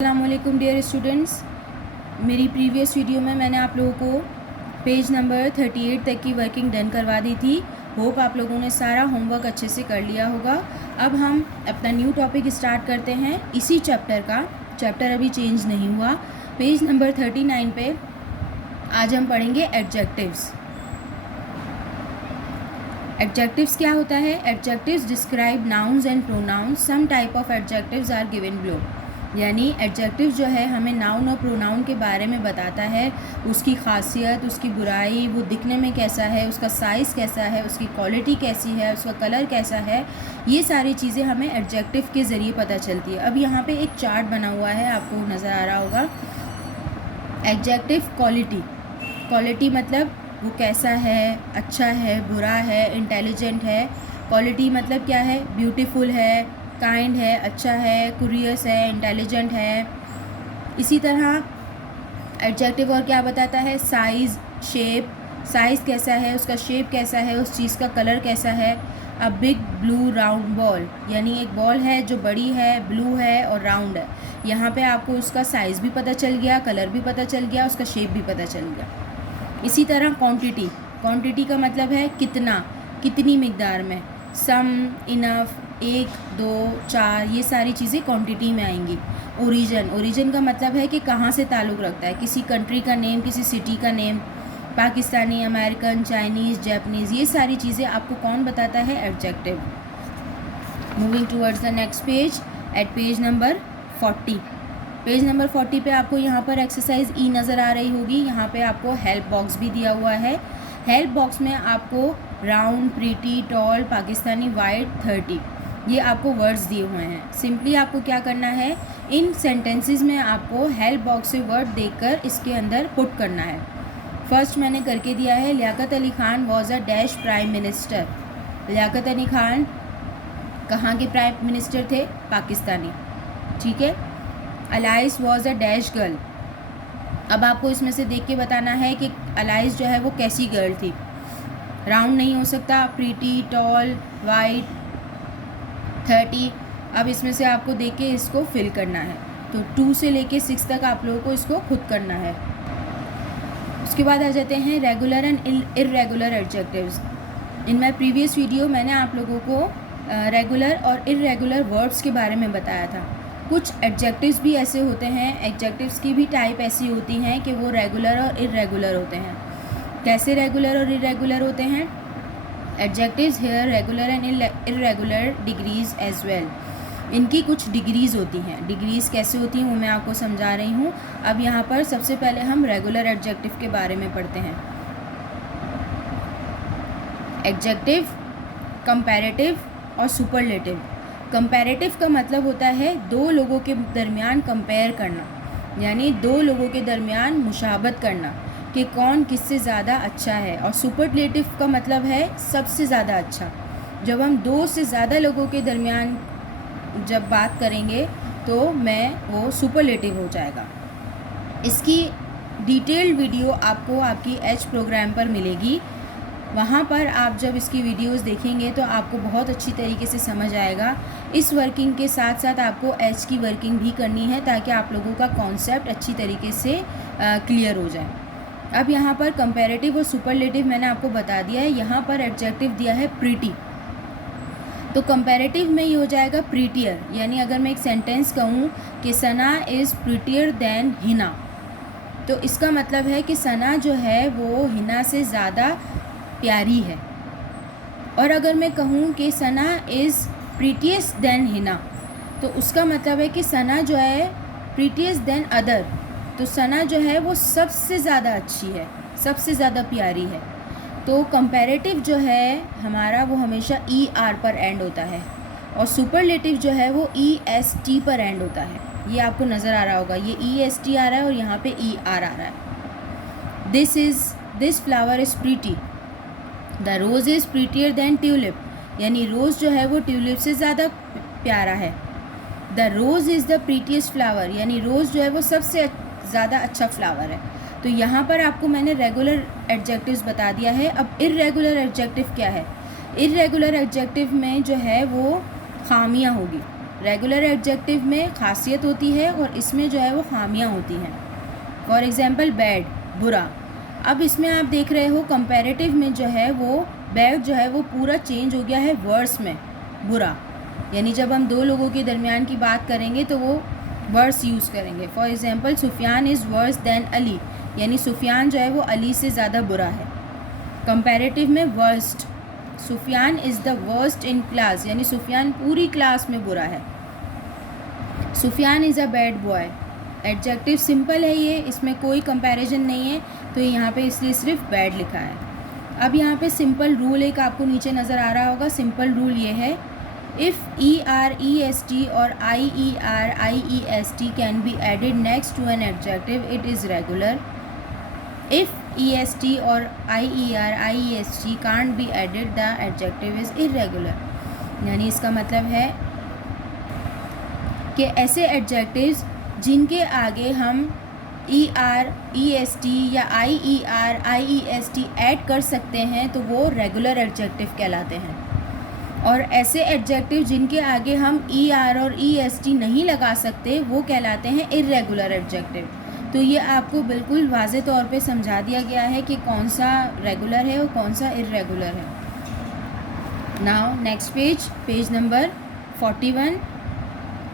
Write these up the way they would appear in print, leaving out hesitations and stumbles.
अस्सलामुअलैकुम dear students. मेरी previous video में मैंने आप लोगों को पेज नंबर 38 तक की वर्किंग डन करवा दी थी। होप आप लोगों ने सारा होमवर्क अच्छे से कर लिया होगा। अब हम अपना न्यू टॉपिक स्टार्ट करते हैं इसी चैप्टर का। चैप्टर अभी चेंज नहीं हुआ। पेज नंबर 39 पे आज हम पढ़ेंगे एडजेक्टिव्स। एडजेक्टिव्स क्या होता है? Adjectives describe nouns and pronouns. Some type of adjectives are given below. यानी एडजेक्टिव जो है हमें नाउन और प्रोनाउन के बारे में बताता है, उसकी खासियत, उसकी बुराई, वो दिखने में कैसा है, उसका साइज़ कैसा है, उसकी क्वालिटी कैसी है, उसका कलर कैसा है, ये सारी चीज़ें हमें एडजेक्टिव के ज़रिए पता चलती है। अब यहाँ पे एक चार्ट बना हुआ है, आपको नज़र आ रहा होगा। Adjective quality. क्वालिटी मतलब वो कैसा है, अच्छा है, बुरा है, इंटेलिजेंट है। क्वालिटी मतलब क्या है? ब्यूटीफुल है, काइंड है, अच्छा है, कुरियस है, इंटेलिजेंट है। इसी तरह एडजेक्टिव और क्या बताता है? Size, shape. साइज़ कैसा है, उसका शेप कैसा है, उस चीज़ का कलर कैसा है। A big blue round ball, यानी एक बॉल है जो बड़ी है, ब्लू है और राउंड है। यहाँ पे आपको उसका साइज़ भी पता चल गया, कलर भी पता चल गया, उसका शेप भी पता चल गया। इसी तरह क्वांटिटी। क्वांटिटी का मतलब है कितना, कितनी मिकदार में। सम, इनफ, 1, 2, 4, ये सारी चीज़ें क्वांटिटी में आएंगी। ओरिजिन। ओरिजिन का मतलब है कि कहाँ से ताल्लुक़ रखता है, किसी कंट्री का नेम, किसी सिटी का name. Pakistani, American, Chinese, Japanese, ये सारी चीज़ें आपको कौन बताता है? Adjective. Moving towards the next page eight page number 40। Page number 40 पे आपको यहाँ पर एक्सरसाइज ई नज़र आ रही होगी। यहाँ पे आपको हेल्प बॉक्स भी दिया हुआ है। हेल्प बॉक्स में आपको round, pretty, tall, Pakistani, white, 30 ये आपको वर्ड्स दिए हुए हैं। सिंपली आपको क्या करना है, इन सेंटेंसेस में आपको हेल्प बॉक्स से वर्ड देखकर इसके अंदर पुट करना है। फर्स्ट मैंने करके दिया है, Liaquat Ali Khan was a dash prime minister. Liaquat Ali Khan कहाँ के प्राइम मिनिस्टर थे? पाकिस्तानी। ठीक है। Alice was a dash girl. अब आपको इसमें से देख के बताना है कि अलाइस जो है वो कैसी गर्ल थी। राउंड नहीं हो सकता। Pretty, tall, white, 30। अब इसमें से आपको देख के इसको फिल करना है। तो 2 से लेके 6 तक आप लोगों को इसको खुद करना है। उसके बाद आ जाते हैं regular and irregular adjectives. In my previous video मैंने आप लोगों को रेगुलर और इर्रेगुलर वर्ब्स के बारे में बताया था। कुछ एडजेक्टिव्स भी ऐसे होते हैं, एडजेक्टिव्स की भी टाइप ऐसी होती हैं कि वो रेगुलर और इर्रेगुलर होते हैं। कैसे रेगुलर और इर्रेगुलर होते हैं? Adjectives here regular and irregular degrees as well. इनकी कुछ डिग्रीज़ होती हैं। डिग्रीज़ कैसे होती हैं वो मैं आपको समझा रही हूँ। अब यहाँ पर सबसे पहले हम रेगुलर एडजेक्टिव के बारे में पढ़ते हैं। एडजेक्टिव, कंपैरेटिव और सुपरलेटिव। कंपैरेटिव का मतलब होता है दो लोगों के दरमियान कंपेयर करना, यानी दो लोगों के दरमियान मुशाबत करना कि कौन किससे ज़्यादा अच्छा है। और सुपरलेटिव का मतलब है सबसे ज़्यादा अच्छा। जब हम 2 से ज़्यादा लोगों के दरमियान जब बात करेंगे तो वो सुपरलेटिव हो जाएगा। इसकी डिटेल्ड वीडियो आपको आपकी एच प्रोग्राम पर मिलेगी। वहाँ पर आप जब इसकी वीडियोस देखेंगे तो आपको बहुत अच्छी तरीके से समझ आएगा। इस वर्किंग के साथ साथ आपको एच की वर्किंग भी करनी है ताकि आप लोगों का कॉन्सेप्ट अच्छी तरीके से क्लियर हो जाए। अब यहाँ पर कंपैरेटिव और सुपरलेटिव मैंने आपको बता दिया है। यहाँ पर एडजेक्टिव दिया है प्रीटी। तो कंपैरेटिव में ये हो जाएगा प्रीटियर। यानी अगर मैं एक सेंटेंस कहूँ कि सना इज़ प्रीटियर देन हिना, तो इसका मतलब है कि सना जो है वो हिना से ज़्यादा प्यारी है। और अगर मैं कहूँ कि सना इज़ प्रीटियस्ट देन हिना, तो उसका मतलब है कि सना जो है प्रीटियस्ट देन अदर, तो सना जो है वो सबसे ज़्यादा अच्छी है, सबसे ज़्यादा प्यारी है। तो कंपैरेटिव जो है हमारा वो हमेशा ER पर एंड होता है और सुपरलेटिव जो है वो EST पर एंड होता है। ये आपको नज़र आ रहा होगा, ये EST आ रहा है और यहाँ पे ER आ रहा है। This flower is pretty. The rose is prettier than tulip, यानी रोज़ जो है वो ट्यूलिप से ज़्यादा प्यारा है। The rose is the prettiest flower, यानी रोज़ जो है वो सबसे ज़्यादा अच्छा फ्लावर है। तो यहाँ पर आपको मैंने रेगुलर एडजेक्टिव्स बता दिया है। अब इर्रेगुलर एडजेक्टिव क्या है? इर्रेगुलर एडजेक्टिव में जो है वो खामियाँ होगी। रेगुलर एडजेक्टिव में खासियत होती है और इसमें जो है वो खामियां होती हैं। फॉर एग्जांपल बैड, बुरा। अब इसमें आप देख रहे हो कंपैरेटिव में जो है वो बैड जो है वो पूरा चेंज हो गया है वर्स में, बुरा। यानी जब हम दो लोगों के दरमियान की बात करेंगे तो वो वर्स यूज़ करेंगे। For example Sufiyan is worse than Ali, यानी सुफियान जो है वो अली से ज़्यादा बुरा है। कंपैरेटिव में worst, Sufiyan is the worst in class, यानी सुफियान पूरी क्लास में बुरा है। Sufiyan is a bad boy. Adjective simple है ये, इसमें कोई कंपैरिजन नहीं है, तो यहाँ पे इसलिए सिर्फ बैड लिखा है। अब यहाँ पे सिंपल रूल एक आपको नीचे नज़र आ रहा होगा। सिंपल रूल ये है, इफ़ EREST और IERIEST can be added next to an adjective it is regular. If EST और IERIEST can't be added the adjective is irregular. यानी इसका मतलब है कि ऐसे एडजेक्टिव्स जिनके आगे हम EREST या IERIEST ऐड कर सकते हैं तो वो रेगुलर एडजेक्टिव कहलाते हैं, और ऐसे एडजेक्टिव जिनके आगे हम ER और EST नहीं लगा सकते वो कहलाते हैं इर्रेगुलर एडजेक्टिव। तो ये आपको बिल्कुल वाज़े तौर पे समझा दिया गया है कि कौन सा रेगुलर है और कौन सा इर्रेगुलर है। Now next page, page number 41।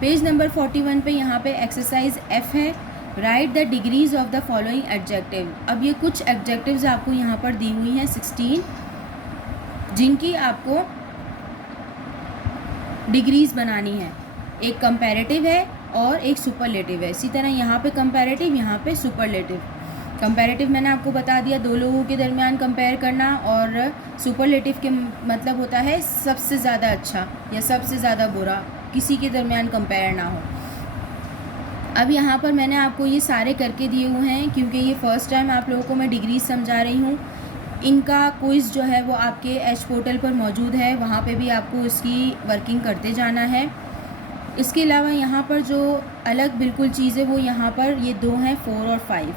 Page number 41 पे यहाँ पे एक्सरसाइज F है, right the degrees of the following adjective. अब ये कुछ एडजेक्टिव्स आपको यहाँ पर दी हुई हैं 16, जिनकी आपको डिग्रीज बनानी है। एक कंपैरेटिव है और एक सुपरलेटिव है। इसी तरह यहाँ पे कंपैरेटिव, यहाँ पे सुपरलेटिव। कंपैरेटिव मैंने आपको बता दिया, दो लोगों के दरमियान कंपेयर करना, और सुपरलेटिव के मतलब होता है सबसे ज़्यादा अच्छा या सबसे ज़्यादा बुरा, किसी के दरमियान कंपेयर ना हो। अब यहाँ पर मैंने आपको ये सारे करके दिए हुए हैं क्योंकि ये फ़र्स्ट टाइम आप लोगों को मैं डिग्रीज समझा रही हूँ। इनका क्विज़ जो है वो आपके एच पोर्टल पर मौजूद है, वहाँ पे भी आपको इसकी वर्किंग करते जाना है। इसके अलावा यहाँ पर जो अलग बिल्कुल चीज़ है वो यहाँ पर ये दो हैं, 4 और 5।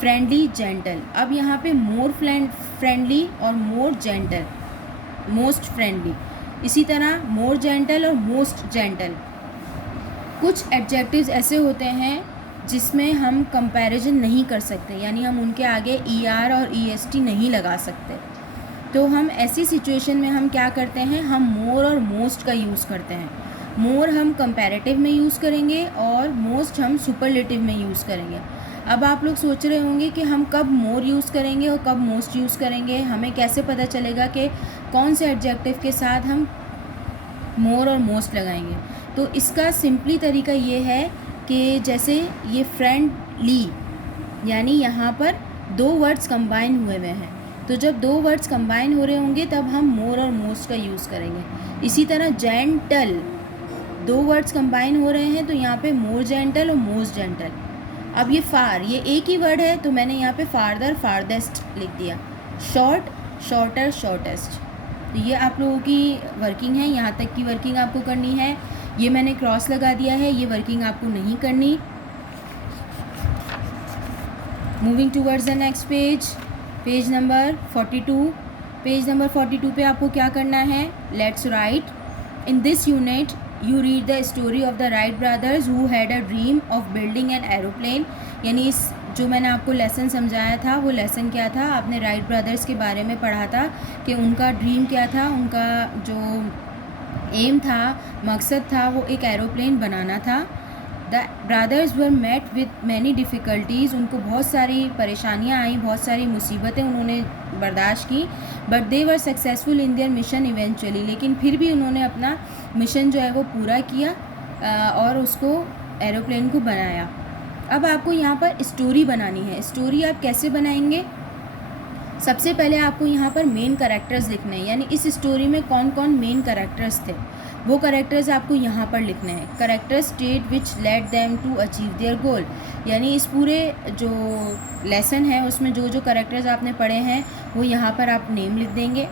Friendly, gentle. अब यहाँ पे मोर फ्रेंडली और मोर जेंटल, मोस्ट फ्रेंडली। इसी तरह मोर जेंटल और मोस्ट जेंटल। कुछ एडजेक्टिव्स ऐसे होते हैं जिसमें हम कंपैरिजन नहीं कर सकते, यानी हम उनके आगे ER और EST नहीं लगा सकते। तो हम ऐसी सिचुएशन में हम क्या करते हैं, हम मोर और मोस्ट का यूज़ करते हैं। मोर हम कंपैरेटिव में यूज़ करेंगे और मोस्ट हम सुपरलेटिव में यूज़ करेंगे। अब आप लोग सोच रहे होंगे कि हम कब मोर यूज़ करेंगे और कब मोस्ट यूज़ करेंगे, हमें कैसे पता चलेगा कि कौन से एडजेक्टिव के साथ हम मोर और मोस्ट लगाएंगे। तो इसका सिंपली तरीका ये है कि जैसे ये फ्रेंडली, यानी यहाँ पर दो वर्ड्स कंबाइन हुए हुए हैं, तो जब दो वर्ड्स कंबाइन हो रहे होंगे तब हम मोर और मोस्ट का यूज़ करेंगे। इसी तरह जेंटल, दो वर्ड्स कंबाइन हो रहे हैं तो यहाँ पे मोर जेंटल और मोस्ट जेंटल। अब ये फार, ये एक ही वर्ड है तो मैंने यहाँ पे फारदर, फारदेस्ट लिख दिया। Short, shorter, shortest. तो ये आप लोगों की वर्किंग है, यहाँ तक की वर्किंग आपको करनी है। ये मैंने क्रॉस लगा दिया है, ये वर्किंग आपको नहीं करनी। Moving towards the next page, page number 42। Page number 42 पे आपको क्या करना है, let's write. In this unit you read the story of the Wright brothers who had a dream of building an aeroplane. यानी इस जो मैंने आपको लेसन समझाया था वो लेसन क्या था, आपने राइट ब्रदर्स के बारे में पढ़ा था कि उनका ड्रीम क्या था, उनका जो एम था, मकसद था, वो एक एरोप्लेन बनाना था। The brothers were met with many difficulties, उनको बहुत सारी परेशानियाँ आई, बहुत सारी मुसीबतें उन्होंने बर्दाश्त की। But they were successful in their mission eventually, लेकिन फिर भी उन्होंने अपना मिशन जो है वो पूरा किया और उसको एरोप्लेन को बनाया। अब आपको यहाँ पर स्टोरी बनानी है। स्टोरी आप कैसे बनाएंगे, सबसे पहले आपको यहाँ पर मेन कैरेक्टर्स लिखने हैं, यानी इस स्टोरी में कौन कौन मेन कैरेक्टर्स थे वो कैरेक्टर्स आपको यहाँ पर लिखने हैं। Character state which led them to achieve their goal, यानी इस पूरे जो लेसन है उसमें जो जो कैरेक्टर्स आपने पढ़े हैं वो यहाँ पर आप नेम लिख देंगे।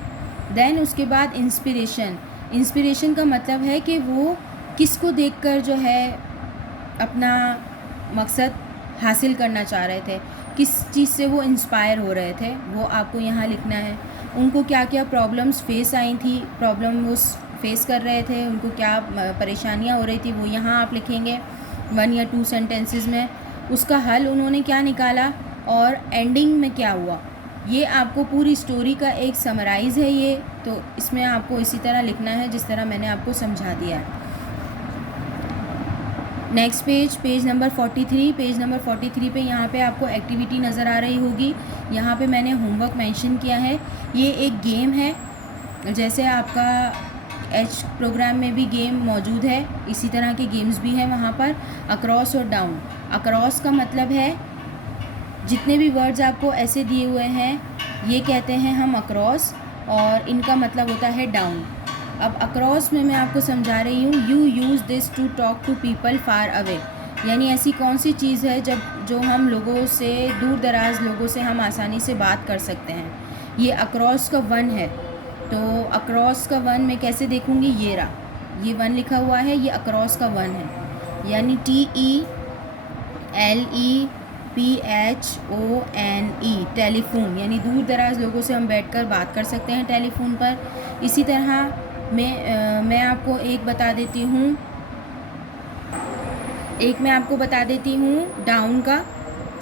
देन उसके बाद इंस्पिरेशन। इंस्पिरेशन का मतलब है कि वो किसको देखकर जो है अपना मकसद हासिल करना चाह रहे थे, किस चीज़ से वो इंस्पायर हो रहे थे, वो आपको यहाँ लिखना है। उनको क्या क्या प्रॉब्लम्स फेस आई थी, प्रॉब्लम वो फेस कर रहे थे, उनको क्या परेशानियाँ हो रही थी, वो यहाँ आप लिखेंगे 1 या 2 सेंटेंसेस में। उसका हल उन्होंने क्या निकाला और एंडिंग में क्या हुआ, ये आपको पूरी स्टोरी का एक समराइज़ है ये, तो इसमें आपको इसी तरह लिखना है जिस तरह मैंने आपको समझा दिया है। Next page number 43। Page number 43 पे यहाँ पे आपको एक्टिविटी नज़र आ रही होगी। यहाँ पे मैंने होमवर्क मेंशन किया है। ये एक गेम है, जैसे आपका एच प्रोग्राम में भी गेम मौजूद है, इसी तरह के गेम्स भी हैं वहाँ पर। अक्रॉस और डाउन। अक्रॉस का मतलब है जितने भी वर्ड्स आपको ऐसे दिए हुए हैं ये कहते हैं हम अक्रॉस, और इनका मतलब होता है डाउन। अब अक्रॉस में मैं आपको समझा रही हूँ, you use this to talk to people far away, यानी ऐसी कौन सी चीज़ है जो हम लोगों से, दूर दराज लोगों से हम आसानी से बात कर सकते हैं। ये अक्रॉस का 1 है, तो अक्रॉस का 1 मैं कैसे देखूँगी, ये रहा, ये 1 लिखा हुआ है, ये अक्रॉस का 1 है, यानी TELEPHONE, टेलीफोन, यानी दूर दराज लोगों से हम बैठकर बात कर सकते हैं टेलीफोन पर। इसी तरह मैं आपको एक बता देती हूँ डाउन का,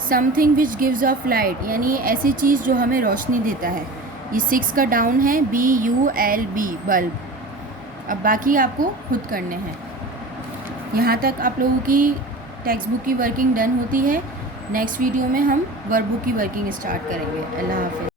something which gives off light, यानी ऐसी चीज़ जो हमें रोशनी देता है। ये 6 का डाउन है, BULB, बल्ब। अब बाकी आपको खुद करने हैं। यहाँ तक आप लोगों की टेक्स्ट बुक की वर्किंग डन होती है। नेक्स्ट वीडियो में हम वर्ब बुक की वर्किंग स्टार्ट करेंगे। अल्लाह हाफ़िज़।